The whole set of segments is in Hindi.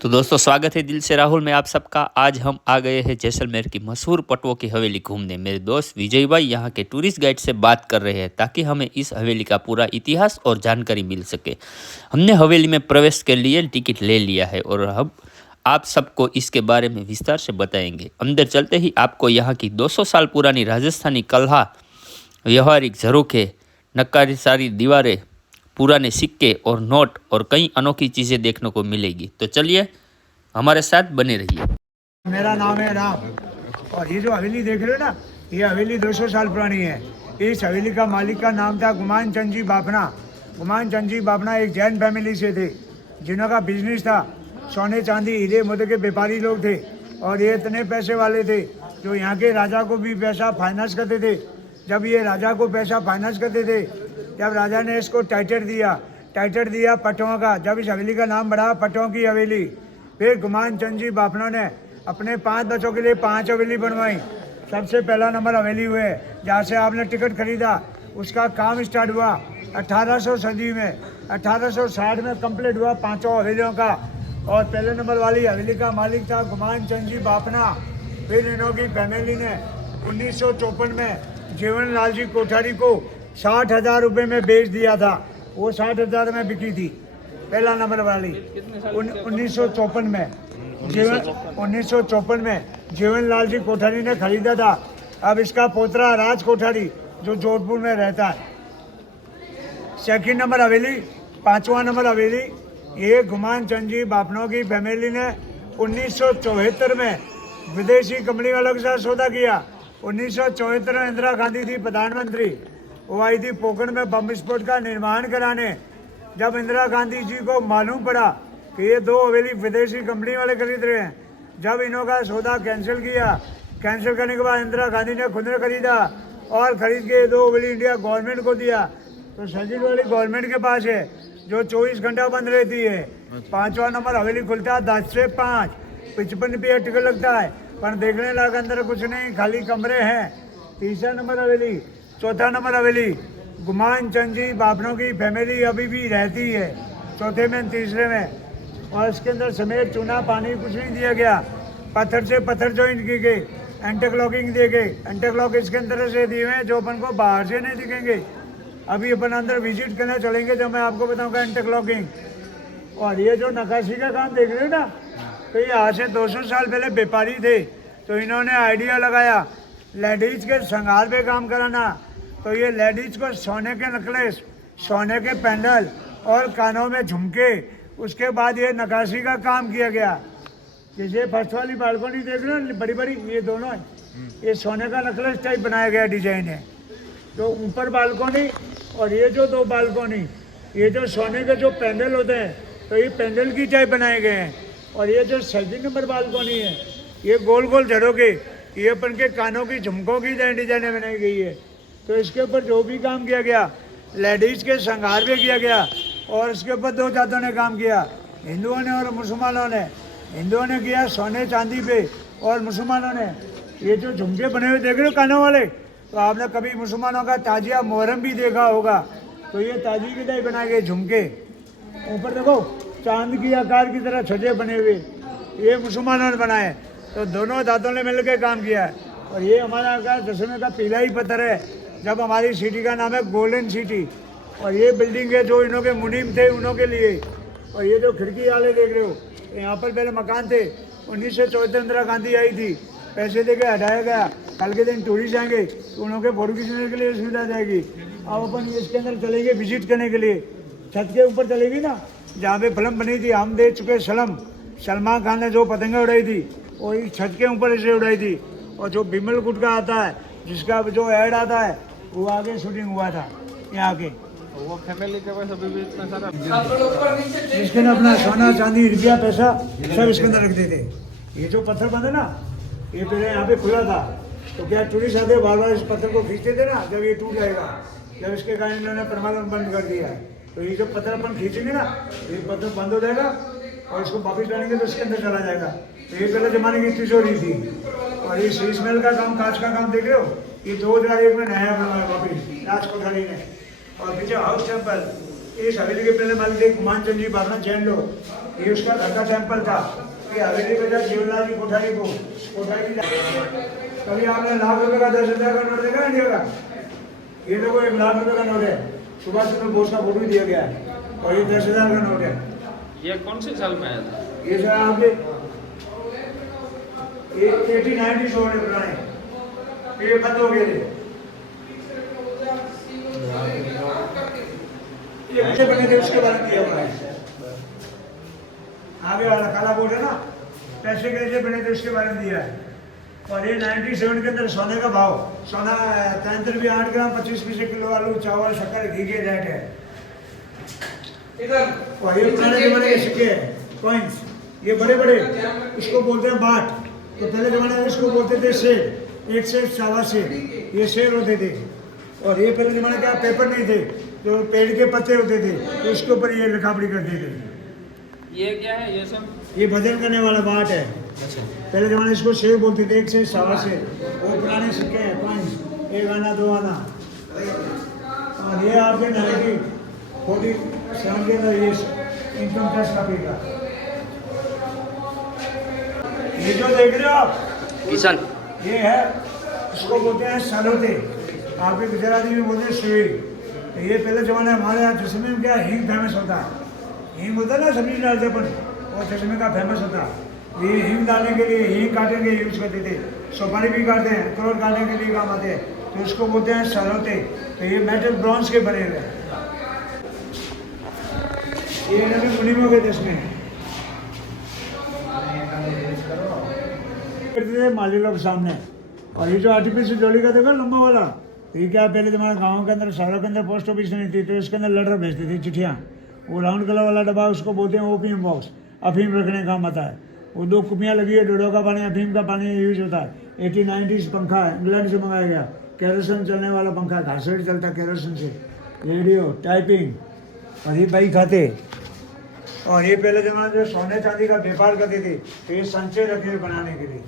तो दोस्तों स्वागत है दिल से राहुल में आप सबका। आज हम आ गए हैं जैसलमेर की मशहूर पटवों की हवेली घूमने। मेरे दोस्त विजय भाई यहाँ के टूरिस्ट गाइड से बात कर रहे हैं ताकि हमें इस हवेली का पूरा इतिहास और जानकारी मिल सके। हमने हवेली में प्रवेश के लिए टिकट ले लिया है और अब आप सबको इसके बारे में विस्तार से बताएंगे। अंदर चलते ही आपको यहाँ की 200 साल पुरानी राजस्थानी कला, व्यवहारिक झरोखे, नक्काशीदार दीवारें, पुराने सिक्के और नोट और कई अनोखी चीज़ें देखने को मिलेगी। तो चलिए हमारे साथ बने रहिए। मेरा नाम है राम और ये जो हवेली देख रहे हो ना, ये हवेली 200 साल पुरानी है। इस हवेली का मालिक का नाम था गुमान चंद जी बाफना। गुमान चंद जी बाफना एक जैन फैमिली से थे जिन्हों का बिजनेस था। सोने चांदी हीरे मोती के व्यापारी लोग थे और ये इतने पैसे वाले थे जो यहाँ के राजा को भी पैसा फाइनेंस करते थे। जब ये राजा को पैसा फाइनेंस करते थे, जब राजा ने इसको टाइटल दिया पटों का। जब इस हवेली का नाम बढ़ा पटों की हवेली। फिर गुमान चंद जी बाफना ने अपने 5 बच्चों के लिए 5 हवेली बनवाई। सबसे पहला नंबर हवेली हुए जहाँ से आपने टिकट खरीदा, उसका काम स्टार्ट हुआ 1800 सदी में। 1860 में कंप्लीट हुआ 5 हवेलियों का। और पहले नंबर वाली हवेली का मालिक था गुमान चंद जी बाफना। फिर इन्हों की फैमिली ने 1954 में जीवन लाल जी कोठारी को 60,000 रुपये में बेच दिया था। वो 60,000 में बिकी थी पहला नंबर वाली। 1954 में जीवन लाल जी कोठारी ने खरीदा था। अब इसका पोतरा राज कोठारी जो जोधपुर में रहता है। सेकंड नंबर हवेली, 5वां नंबर हवेली, ये गुमान चंद जी बाफनों की फैमिली ने 1974 में विदेशी कंपनी वालों के साथ सौदा किया। 1974 में इंदिरा गांधी थी प्रधानमंत्री। वो आई थी पोखरण में बम विस्फोट का निर्माण कराने। जब इंदिरा गांधी जी को मालूम पड़ा कि ये 2 हवेली विदेशी कंपनी वाले खरीद रहे हैं, जब इन्हों का सौदा कैंसिल किया, कैंसिल करने के बाद इंदिरा गांधी ने खुद ने खरीदा और खरीद के 2 हवेली इंडिया गवर्नमेंट को दिया। तो सजील वाली गवर्नमेंट के पास है जो 24 घंटा बंद रहती है। 5वां नंबर हवेली खुलता है 10 से 5, 55 रुपये टिकट लगता है, पर देखने लायक अंदर कुछ नहीं, खाली कमरे हैं। तीसरा नंबर हवेली, चौथा नंबर हवेली, गुमान चंद जी बाफनों की फैमिली अभी भी रहती है चौथे में, तीसरे में। और इसके अंदर समेत चूना पानी कुछ नहीं दिया गया, पत्थर से पत्थर ज्वाइन की गई, इंटरलॉकिंग दिए गए। इंटरलॉक इसके अंदर से दिए हुए हैं जो अपन को बाहर से नहीं दिखेंगे। अभी अपन अंदर विजिट करने चलेंगे जब मैं आपको बताऊंगा इंटरलॉकिंग। और ये जो नक्काशी का काम देख रहे हो ना, तो ये आज से 200 साल पहले व्यापारी थे, तो इन्होंने आइडिया लगाया लेडीज के श्रृंगार पे काम कराना। तो ये लेडीज को सोने के नेकलेस, सोने के पेंडल और कानों में झुमके, उसके बाद ये नक्काशी का काम किया गया। जैसे फर्स्ट वाली बालकोनी देख रहे हो बड़ी बड़ी, ये दोनों ये सोने का नेकलेस टाइप बनाया गया डिजाइन है। तो ऊपर बालकोनी और ये जो 2 बालकोनी, ये जो सोने के जो पेंडल होते हैं तो ये पेंडल की टाइप बनाए गए हैं। और ये जो सेकंड नंबर बालकोनी है, ये गोल गोल झरोके, ये अपन के कानों की झुमकों की डिजाइने बनाई गई है। तो इसके ऊपर जो भी काम किया गया, लेडीज के श्रृंगार पे किया गया। और इसके ऊपर 2 जातों ने काम किया, हिंदुओं ने और मुसलमानों ने। हिंदुओं ने किया सोने चांदी पे और मुसलमानों ने ये जो झुमके बने हुए देख रहे हो कानों वाले, तो आपने कभी मुसलमानों का ताजिया मोहर्रम भी देखा होगा। तो ये ताजी की टाइप बनाए गए झुमके। ऊपर देखो चांद की आकार की तरह छजे बने हुए, ये मुसलमानों ने बनाए। तो दोनों दांतों ने मिलकर काम किया है। और ये हमारा आकार दसवें का पीला ही पत्थर है। जब हमारी सिटी का नाम है गोल्डन सिटी। और ये बिल्डिंग है जो इन्हों के मुनीम थे उन्हों के लिए। और ये जो खिड़की वाले देख रहे हो, यहाँ पर पहले मकान थे। 1974 इंदिरा गांधी आई थी, पैसे दे के हटाया गया। कल के दिन टूरिस्ट आएंगे तो उन्हों के फोटो खींचने के लिए सुविधा जाएगी। अब अपन इसके अंदर चलेंगे विजिट करने के लिए। छत के ऊपर चलेगी ना, जहाँ पे फिल्म बनी थी हम दे चुके सलमान खान ने जो पतंगे उड़ाई थी वो इस छत के ऊपर से उड़ाई थी। और जो बिमल गुटका आता है जिसका जो ऐड आता है वो आगे शूटिंग हुआ था यहाँ के। वो फैमिली के पास अभी भी इतना सारा इसके अंदर अपना सोना चांदी रुपया पैसा सब इसके अंदर रखते थे। ये जो पत्थर बंद है ना, ये पहले यहाँ पे खुला था, तो क्या टूरिस्ट आते बार बार इस पत्थर को खींचते थे ना, जब ये टूट जाएगा, जब इसके कारण इन्होंने परमानेंट बंद कर दिया। तो ये जो पत्थर अपन खींचेंगे ना, ये पत्थर बंद हो जाएगा और इसको वापिस डालेंगे तो इसके अंदर चला जाएगा। तो ये पहले जमाने की तिजोरी थी। और ये शीश महल का काम, कांच का काम देख रहे हो, ये 2001 में नया बनवाया वापिस राज कोठारी ने। और पीछे हाउस टेम्पल, इस हवेली के पहले मालिक थे गुमान चंद जी बाफना जैन लोग। ये उसका घर का सैंपल था कि हवेली बेटा जीवनलाल की कोठारी को कोठारी कभी आपने ₹1,00,000 का 10,000 का नोट देखा इंडिया का? ये देखो ₹1,00,000 का नोट है। सुभाष चंद्र बोस का फोटो दिया गया है और ये 10,000 का नोट है। ये कौन से साल में आया था? ये सर आपके 80-90 शो है पुराने, ये बंद हो गए थे। ये कैसे बने थे उसके बारे में दिया हुआ है। आगे वाला काला बोर्ड है ना, पैसे कैसे बने थे उसके बारे में दिया है। और ये 97 के अंदर सोने का भाव, सोना 8 ग्राम 25 पैसे किलो, आलू चावल शक्कर घी के रेट है। और ये पुराने जमाने के सिक्के हैं, कॉइन्स, ये बड़े बड़े इसको बोलते हैं बाट। तो पहले जमाने में इसको बोलते थे शेर, 1 शेर 1.25 शेर, ये शेर होते थे। और ये पहले जमाने क्या पेपर नहीं थे, तो पेड़ के पत्ते होते थे, तो इसके ऊपर ये लिखापड़ी करते थे। ये क्या है ये सब? ये वजन करने वाला बाट है। पहले जमाने इसको शेर बोलते थे, 1 शेर 1.25 शेर। वो पुराने सिक्के हैं, कॉइन्स, 1 आना 2 आना। और ये आपके 47 के अंदर ये इनकम टैक्स का पेगा। ये जो देख रहे हो आप किसान ये है, इसको बोलते हैं सलोते, आपके गुजराती में बोलते हैं सुई। तो ये पहले जमाने हमारे यहाँ चश्मे में क्या हींग फेमस होता है, हींग होता है ना सब्जी डालते अपन, और चश्मे का फेमस होता है। ये हींग डालने के लिए, हींग काटने के लिए यूज करते थे। सुपारी भी काटते हैं, अखरोट काटने के लिए काम आते हैं, तो इसको बोलते हैं सलोते। तो ये मेटल ब्रॉन्ज के बने हुए हैं। ये नबी मुनीमों के चश्मे हैं। माली लोग सामने। और ये जो आर्टिफिशियल जोड़ी का देखो लंबा वाला, तो ये क्या पहले तुम्हारे गाँव के अंदर, शहरों के अंदर पोस्ट ऑफिस नहीं थी, तो इसके अंदर लेटर भेजती थी, चिट्ठियाँ। वो राउंड कलर वाला डब्बा उसको बोलते हैं ओपीएम बॉक्स, अफीम रखने का काम आता है। वो 2 कुपियाँ लगी है, डोडो का पानी, अफीम का पानी यूज होता है। 80-90 पंखा है, इंग्लैंड से मंगाया गया, केरोसिन चलने वाला पंखा, घर से चलता केरोसिन से। रेडियो, टाइपिंग, और ये बाई खाते। और ये पहले जमाने जो सोने चांदी का व्यापार करते थे, तो ये संचय रखे बनाने के लिए,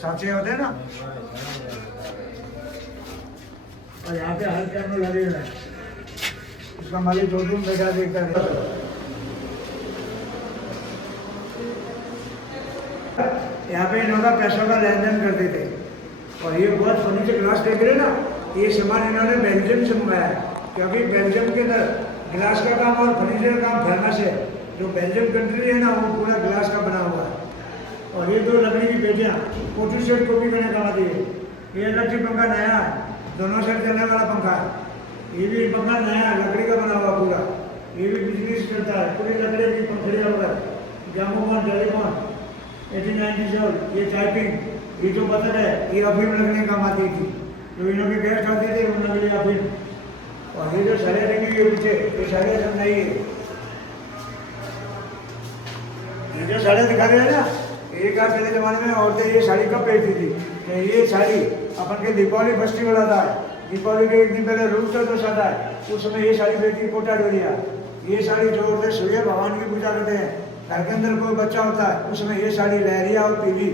सांचे होते हैं ना। और यहाँ पे हर कैमरे लगे हुए हैं, इसका मालिक 2 दिन बैठा देखता है। यहाँ पे इन्होंने पैसों का लेन देन करते थे। और ये बहुत फर्नीचर ग्लास देख रहे हैं ना, ये सामान इन्होंने बेल्जियम से मंगाया है, क्योंकि बेल्जियम के अंदर ग्लास का काम और फर्नीचर का काम फेमस है। जो बेल्जियम कंट्री है ना, वो पूरा ग्लास का बना हुआ है। और ये 2 लकड़ी की पेटियाँ कोठी सेट कॉपी करने काम आती है। ये इलेक्ट्रिक पंखा नया है, दोनों साइड चलने वाला पंखा है। ये भी पंखा नया है, लकड़ी का बना हुआ पूरा, ये भी बिजली से चलता है, पूरी लकड़ी की पंखड़ियाँ वगैरह, ग्रामोफोन, टेलीफोन, 80-90 ओल्ड। ये टाइपिंग, ये जो बटन है, ये अफीम लगने काम आती थी। जो इन्हों के गेस्ट आते थे उनके लिए अफीम। और ये जो साड़ियाँ लगी हुई पीछे, ये साड़ियाँ सब नहीं है। ये जो साड़ियाँ दिखा रहे हैं ना, एक बार पहले ज़माने में औरतें ये साड़ी कब पहनती थी, तो ये साड़ी अपन के दीपावली फेस्टिवल आता है, दीपावली के 1 दिन पहले रूप चतुर्दशी आता है, उस समय ये साड़ी पहनती, कोटा डोरिया। ये साड़ी जो औरतें सूर्य भगवान की पूजा करते हैं, घर के अंदर कोई बच्चा होता है, उस समय ये साड़ी लहरिया और पीली,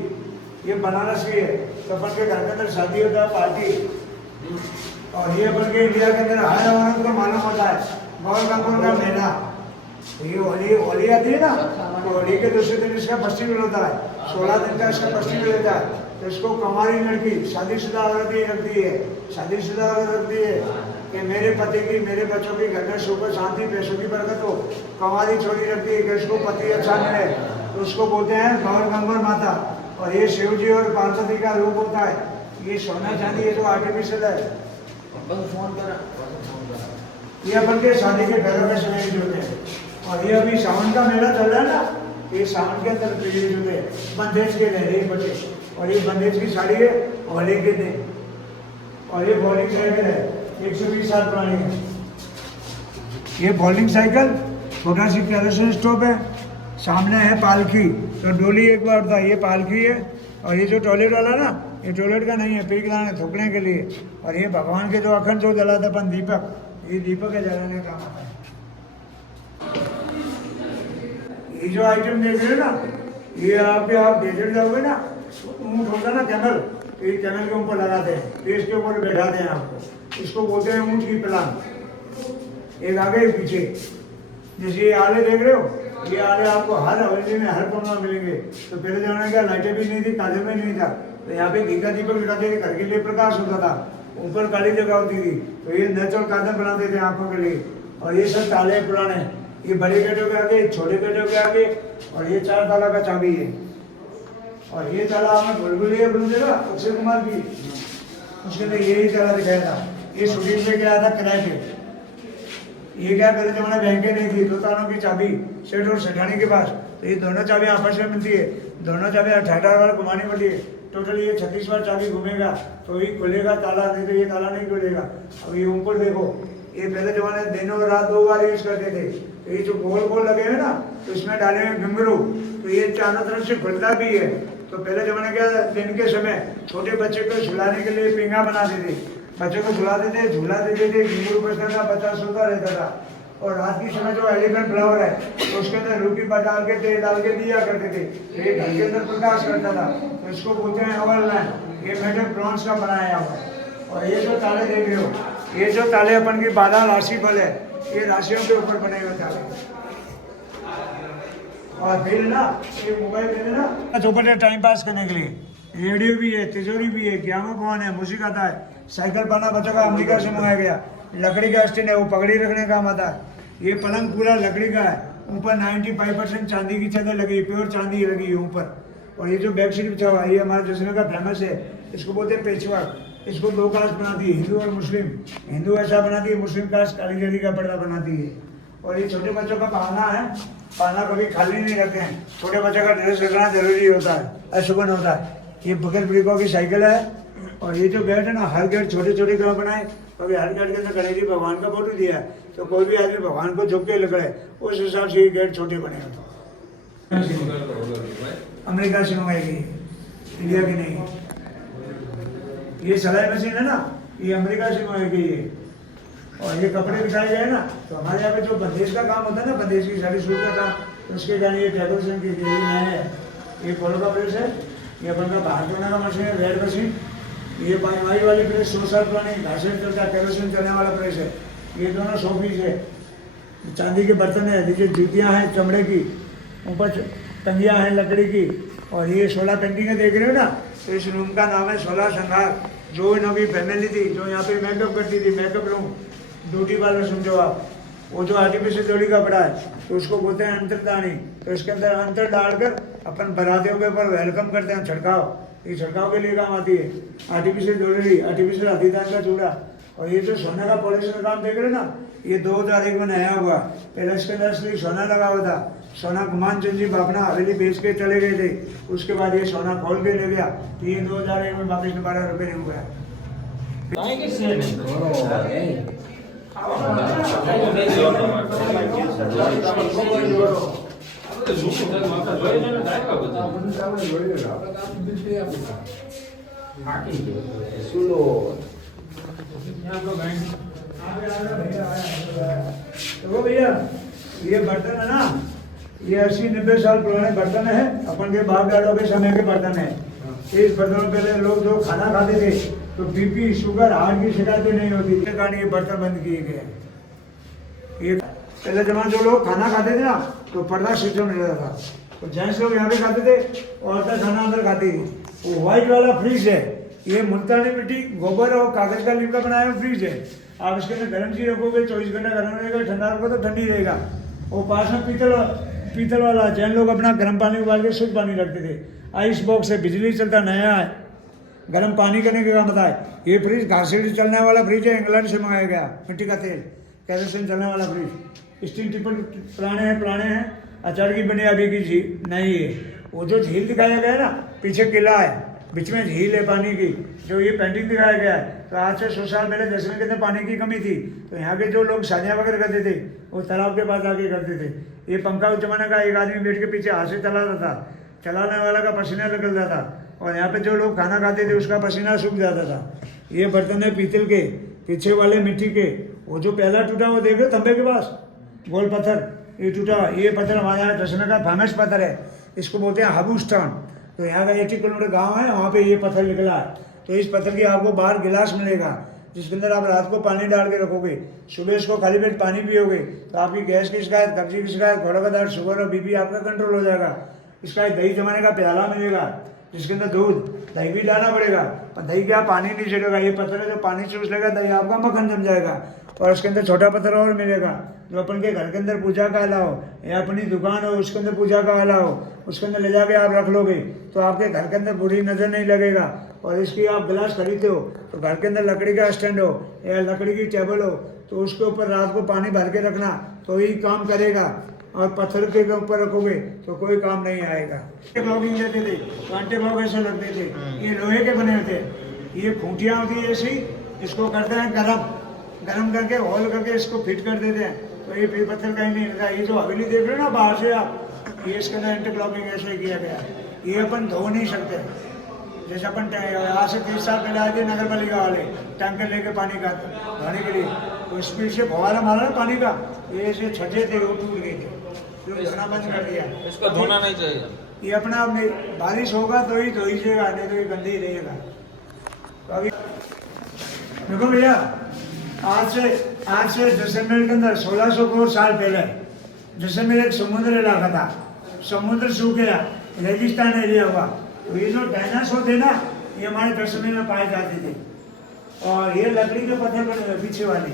ये बनारस की है। तो अपन के घर के अंदर शादी होता है, पार्टी। और ये अपन के इंडिया के अंदर हर औरत को मालूम होता है, गौर कांकुर का महीना, ये होली आती है ना, तो होली के दूसरे दिन इसका फेस्टिवल होता है, 16 दिन का इसका फेस्टिवल होता है। तो इसको कमारी लड़की, शादीशुदा औरत ही रखती है, शादीशुदा औरत रखती है कि मेरे पति की, मेरे बच्चों की घर में सुख शांति, पैसों की बरकत हो। कमारी छोड़ी रखती है कि इसको पति अच्छा मिले, तो उसको बोलते हैं गौर गंगोर माता। और ये शिव जी और पार्वती का रूप होता है। ये सोना चांदी ये जो आर्टिफिशियल है, ये अपन के शादी के घरों में समय यूज होते हैं। और ये अभी सावन का मेला चल रहा है ना, ये सावन के अंदर यूज होते हैं, बंदेज के लहरे बचे। और ये बंदेज की साड़ी है होली के दिन। और ये बॉलिंग साइकिल है, 120 साल पुरानी है। ये बॉलिंग साइकिल, छोटा सी केरोसिन स्टोव है, सामने है पालकी, तो डोली एक बार होता है, ये पालकी है। और ये जो टॉयलेट वाला ना, ये टॉयलेट का नहीं है, पीक लाने थूकने के लिए। और ये भगवान के जो अखंड जो जलाते अपन दीपक, ये दीपक के जलाने का काम आता है। ये जो आइटम देख रहे हो ना, ये आप डेजर्ट जाओगे ना, ऊँट होता ना कैमल, ये कैमल के ऊपर लगाते हैं, तो इसके ऊपर बैठाते हैं आपको, इसको बोलते हैं ऊँट की पलांग। एक आगे एक पीछे, जैसे ये आले देख रहे हो, ये आगे आपको हर हवेली में हर कमरा मिलेंगे। तो पहले जमाने का लाइटें भी नहीं थी, काजल में नहीं था, तो यहाँ पे घी का दीपक लगाते थे, घर के लिए प्रकाश होता था, ऊपर काली जगह होती थी, तो ये नेचुरल काजल बनाते थे आंखों के लिए। और ये सब ताले पुराने, ये बड़े गेटों के आगे, छोटे गेटों के आगे, और ये 4 ताला का चाबी है। और ये ताला हमें बुलबुलिया बन देगा अक्षय कुमार की, उसके लिए यही ताला दिखाया था। ये शूटिंग पे गया था किराए पे। ये क्या पहले जमाने बैंकें नहीं थी, 2 तालों की चाबी सेठ और सेठानी के पास, तो ये दोनों चाबी आपस में मिलती है, दोनों चाबी 18 बार घुमानी पड़ती है, टोटल ये 36 बार चाबी घूमेगा तो ये खुलेगा ताला, नहीं तो ये ताला नहीं खुलेगा। अब ये ऊपर देखो, ये पहले जमाने दिनों और रात 2 बार यूज करते थे। तो ये जो गोल गोल लगे हुए ना, तो इसमें डाले हुए घुंघरू, तो ये चारों तरफ से खुलता भी है। तो पहले जमाने क्या, दिन के समय छोटे बच्चे को सुलाने के लिए पिंगा बनाते थे, बच्चों को सुलाते थे, झूला देते थे, घुंघरू बजता था, बच्चा सोता रहता था। और रात के समय जो एलिफेंट फ्लावर है, तो उसके अंदर रूखी पर डाल के तेल डाल के दिया करते थे, ये घर के अंदर प्रकाश करता था। तो इसको बोलते हैं ओवल लैम्प, ये मेटल ब्रॉन्ज का बनाया हुआ है। और ये जो ताले देख रहे हो, ये जो ताले अपन की 12 राशि फल है, ये राशियों के ऊपर बने हुए ताले। और फिर ना ये मोबाइल देने ना चौपटे टाइम पास करने के लिए, रेडियो भी है, तिजोरी भी है, ग्रामोफोन है, म्यूजिक आता है, साइकिल पाना बच्चों का अमेरिका से मंगाया गया, लकड़ी का स्टैंड है, वो पगड़ी रखने का काम आता है। ये पलंग पूरा लकड़ी का है, ऊपर 95% चांदी की चादर लगी, प्योर चांदी लगी है ऊपर। और ये जो बेडशीट बिछा हुआ है, ये हमारे जैसलमेर का फेमस है, इसको बोलते हैं पेचवर्क। इसको 2 कास्ट बनाती है, हिंदू और मुस्लिम। हिंदू ऐसा बनाती है, मुस्लिम कास्ट काली जरी का पर्दा बनाती है। और ये छोटे बच्चों का पालना है, पालना कभी खाली नहीं रखते हैं, छोटे बच्चों का ड्रेस रखना जरूरी होता है, अशुभन होता है। ये बगैर ब्रिकों की साइकिल है। और ये जो गेट है ना, हर गेट छोटे छोटे क्यों बनाए, क्योंकि हर गेट के अंदर गणेश जी भगवान का फोटो दिया है, तो कोई भी आदमी भगवान को झुक के लगे, उस हिसाब से ये गेट छोटे बने होते। अमेरिका से मंगाई गई, इंडिया की नहीं। ये सिलाई मशीन है ना, ये अमेरिका से मंगाई गई है। और ये कपड़े बिछाए गए ना, तो हमारे यहाँ पे जो बंदेज का काम होता है ना, बंदेज की साड़ी सूट का काम, तो उसके जाने ये डेकोरेशन की गई है। ये फलों का प्रेस है, ये अपन का बाहर धोने का मशीन है, रेड मशीन। ये वाई वाली प्रेस 100 साल पुरानी, घासे चलता केरोसिन चलने वाला प्रेस है। ये दोनों 100 पीस है। चांदी के बर्तन है, नीचे जूतियाँ हैं चमड़े की, ऊपर टंगियाँ हैं लकड़ी की। और ये 16 पेंटिंगें देख रहे हो ना, तो इस रूम का नाम है 16 श्रृंगार। जो इन्हों की फैमिली थी, जो यहाँ पे मेकअप करती थी, मेकअप रूम, ब्यूटी पार्लर समझो आप, वो जो आर्टिफिशियल जोड़ी का बड़ा है, तो उसको बोलते हैं अंतरदानी। तो इसके अंदर अंतर डालकर अपन बरातियों के ऊपर वेलकम करते हैं, छिड़काव, ये छिड़काव के लिए काम आती है। आर्टिफिशियल ज्वेलरी, आर्टिफिशियल हाथीदार का चूड़ा। और ये जो सोने का पॉलिश का काम देख रहे हो ना, ये 2001 में नया हुआ। पहले इसके अंदर असली सोना लगा हुआ था। सोना गुमान चंद जी बापना हवेली बेच के चले गए थे, उसके बाद ये सोना खोल के ले गया, तो ये 2001 में वापिस 12 रुपये नहीं हुआ। तो भैया ये बर्तन है ना, ये 80-90 साल पुराने बर्तन है, अपन के बाप दादों के समय के बर्तन है। इस बर्तनों पहले लोग जो खाना खाते थे, तो बीपी, शुगर, हार्ट की शिकायतें नहीं होती, इसके कारण ये बर्तन बंद किए गए। ये पहले जमाने जो लोग खाना खाते थे ना, तो पर्दा सिस्टम रहता था, तो जेंट्स लोग यहाँ पे खाते थे, औरतें खाना अंदर खाती थी। वो व्हाइट वाला फ्रिज है, ये मुल्तानी मिट्टी, गोबर और कागज का लीम का बनाया हुआ फ्रिज है। आप इसके अंदर गर्म चीज रखोगे 24 घंटा गर्म रहेगा, ठंडा रखोगे तो ठंडी रहेगा। और पास में पीतल वाला, जैन लोग अपना गर्म पानी उबाल के शुद्ध पानी रखते थे। आइस बॉक्स है, बिजली चलता नया है, गर्म पानी करने के काम होता है। ये फ्रिज घासे से चलने वाला फ्रिज है, इंग्लैंड से मंगाया गया, मिट्टी का तेल, केरोसिन चलने वाला फ्रिज। स्टील टिप्पण पुराने हैं, अचार की बनी अभी की झील नहीं है। वो जो झील दिखाया गया है ना, पीछे किला है, बीच में झील है पानी की, जो ये पेंटिंग दिखाया गया है। तो आज से 100 साल पहले जैसलमेर के अंदर पानी की कमी थी, तो यहाँ के जो लोग शादियाँ वगैरह करते थे, वो तालाब के पास आके करते थे। ये पंखा उस जमाने का, एक आदमी बैठ के पीछे हाथ से चलाता था, चलाने वाला का पसीना निकलता था, और यहाँ पे जो लोग खाना खाते थे उसका पसीना सूख जाता था। ये बर्तन है पीतल के, पीछे वाले मिट्टी के। वो जो पहला टूटा वो देख रहे हो तंबे के पास, गोल पत्थर, ये टूटा, ये पत्थर हमारे यहाँ जैसलमेर का फेमस पत्थर है, इसको बोलते हैं हाबू स्टोन। तो यहाँ का 80 किलोमीटर गाँव है, वहाँ पे ये पत्थर निकला है। तो इस पत्थर की आपको बाहर गिलास मिलेगा, जिसके अंदर आप रात को पानी डाल के रखोगे, सुबह इसको खाली पेट पानी पियोगे तो आपकी गैस की शिकायत, कब्जी की शिकायत, घोड़ों का दर्द, शुगर और बीपी आपका कंट्रोल हो जाएगा। इसका एक दही जमाने का प्याला मिलेगा जिसके अंदर दूध, दही भी डालना पड़ेगा, और दही के आप पानी नहीं छिड़ेगा, ये पत्थर है जो पानी चूस लेगा, दही आपका मक्खन जम जाएगा। और उसके अंदर छोटा पत्थर और मिलेगा जो अपन के घर के अंदर पूजा का आला हो या अपनी दुकान हो उसके अंदर पूजा का आला हो, उसके अंदर ले जाके आप रख लोगे तो आपके घर के अंदर बुरी नज़र नहीं लगेगा। और इसकी आप गिलास खरीदते हो तो घर के अंदर लकड़ी का स्टैंड हो या लकड़ी की टेबल हो तो उसके ऊपर रात को पानी भर के रखना तो ही काम करेगा, और पत्थर के ऊपर रखोगे तो कोई काम नहीं आएगा। ब्लॉगिंग लेते थे तो अंटे ब्लॉक ऐसे लगते थे, ये लोहे के बने होते हैं, ये खूंटियाँ होती है ऐसी, इसको करते हैं गरम करके होल करके इसको फिट कर देते हैं तो ये फिर पत्थर कहीं नहीं लगता। ये जो हवेली देख रहे हो ना बाहर से आप, ये इसके अंदर इंटरलॉकिंग ऐसे किया गया है, ये अपन धो नहीं सकते। जैसे अपन आज से 30 साल पहले आए थे नगर पालिका वाले टैंकर लेके पानी का धोने के लिए, तो स्पीड से फवारा मारा ना पानी का, ये ऐसे छज्जे थे वो टूट गए थे, तो धोना बंद कर दिया। इसको धोना नहीं चाहिए। ये अपना बारिश होगा तो ही धोइएगा, नहीं तो ये गंदे ही रहेगा। तो अभी देखो भैया, आज से जैसलमेर के अंदर 1600 करोड़ साल पहले जैसलमेर एक समुद्र इलाका था, समुद्र सूख गया, रेगिस्तान एरिया हुआ, तो ये जो डायनासोर थे ना ये हमारे जैसलमेर में पाए जाते थे। और ये लकड़ी के पत्थर बने हुए पीछे वाले,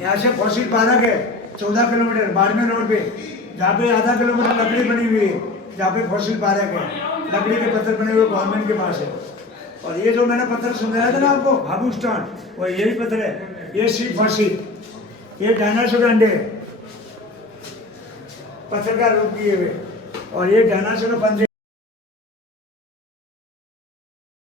यहाँ से फॉसिल पार्क है 14 किलोमीटर बाड़मेर रोड पे, जहाँ पे आधा किलोमीटर लकड़ी बनी हुई है, जहाँ पे फॉसिल पार्क है, लकड़ी के पत्थर बने हुए गवर्नमेंट के पास है। और ये जो मैंने पत्थर सुनाया था ना आपको हाबू स्टोन, वो यही पत्थर है, ये सी फॉसिल, ये डायनासोर अंडे पत्थर का रूप किए हुए, और ये डायनासोर पंजे